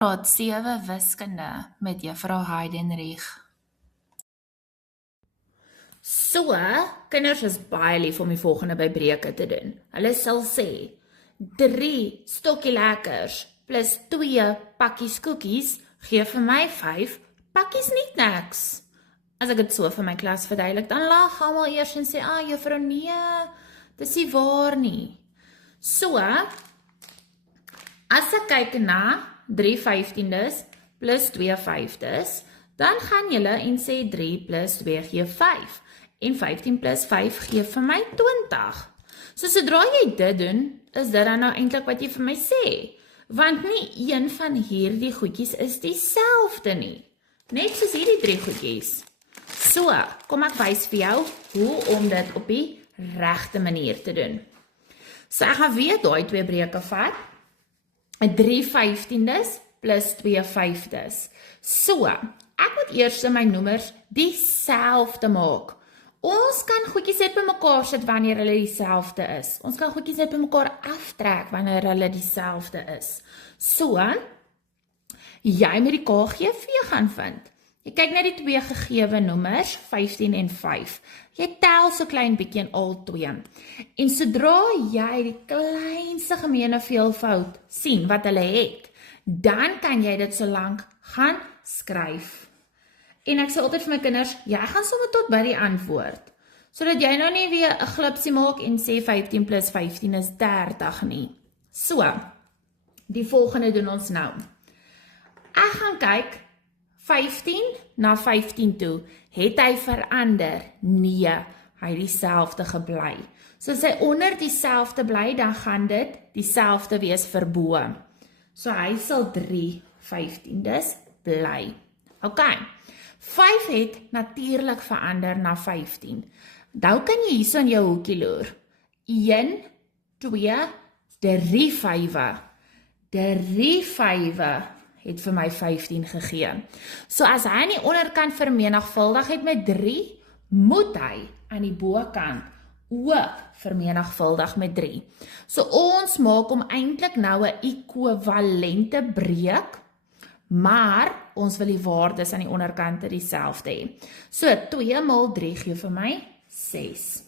Graad 7 wiskunde met juffrou Heidenreich. So, kinders is baie lief om die volgende by breuke te doen. Hulle sal sê, 3 stokkie lekkers plus 2 pakkies koekies gee vir my 5 pakkies niks. As ek dit so vir my klas verduidelik, dan lag almal eers en sê, juffrou, nee, dis nie waar nie. So, as ek kyk na 3 15des plus 2 5des, dan gaan julle en sê 3 plus 2 gee 5. En 15 plus 5 gee vir my 20. So sodra jy dit doen, is dit dan nou eintlik wat jy vir my sê. Want nie een van hierdie goedjies is dieselfde nie. Net soos hierdie 3 goedjies. So, kom ek wys vir jou hoe om dit op die regte manier te doen. So ek gaan weer daai 2 breuke vat. 3 15des plus 2 5des. So, ek moet eers my noemers dieselfde maak. Ons kan goedjies net by mekaar sit wanneer hulle dieselfde is. Ons kan goedjies net by mekaar aftrek wanneer hulle dieselfde is. So, jy moet die KGV gaan vind. Jy kyk na die 2 gegewe noemers, 15 en 5. Jy tel so klein bietjie in al 2. En sodra jy die kleinste gemeene veelvoud sien wat hulle het, dan kan jy dit so lank gaan skryf. En ek sê altyd vir my kinders, jy gaan sommer tot by die antwoord, sodat jy nou nie weer 'n glipsie maak en sê 15 plus 15 is 30 nie. So, die volgende doen ons nou. Ek gaan kyk, 15 na 15 toe, het hy verander? Nee, hy het dieselfde gebly. So as hy onder dieselfde bly, dan gaan dit dieselfde wees vir bo. So hy sal 3 15des bly. Ok. 5 het natuurlik verander na 15. Nou kan jy hierso in jou hoekie loer. 1, 2, 3 5. 3 5 het vir my 15 gegee. So as hy aan die onderkant vermenigvuldig het met 3, moet hy aan die bokant ook vermenigvuldig met 3. So ons maak hom eintlik nou 'n ekwivalente breuk, maar ons wil die waardes aan die onderkante dieselfde hê. So 2 maal 3 gee vir my 6.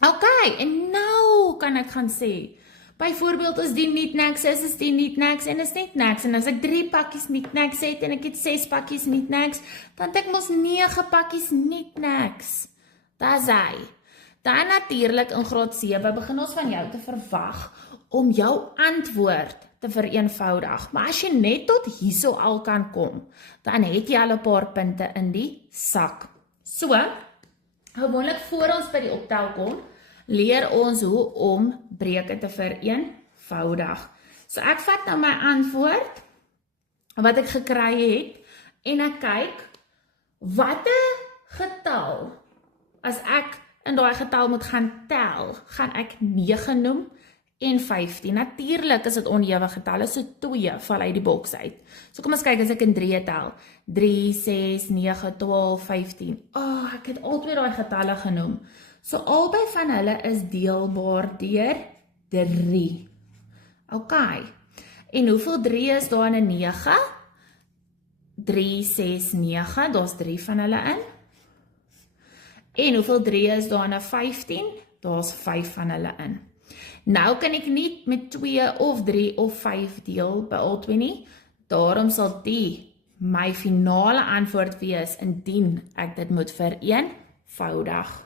Ok, en nou kan ek gaan sê, byvoorbeeld as die niks is die niks en is net niks. En as ek 3 pakkies niks het en ek het 6 pakkies niks, dan het ek mos 9 pakkies niks. Dis hy. Dan natuurlik in graad 7 begin ons van jou te verwag om jou antwoord te vereenvoudig. Maar as jy net tot hierso al kan kom, dan het jy al 'n paar punte in die sak. So, gewoonlik voor ons by die optel kom, leer ons hoe om breuke te vereenvoudig. So ek vat nou my antwoord, wat ek gekry het, en ek kyk, watter getal, as ek in daai getal moet gaan tel, gaan ek 9 noem, en 15. Natuurlik is dit onewige getalle, so 2 val uit die boks uit. So kom ons kyk as ek in 3 tel. 3, 6, 9, 12, 15. Ek het al 2 daai getalle genoem. So albei van hulle is deelbaar deur 3. Ok. En hoeveel 3 is daar in 'n 9? 3, 6, 9, daar's 3 van hulle in. En hoeveel 3 is daar in 'n 15? Daar's 5 van hulle in. Nou kan ek nie met 2 of 3 of 5 deel by al 2 nie. Daarom sal die my finale antwoord wees indien ek dit moet vereenvoudig.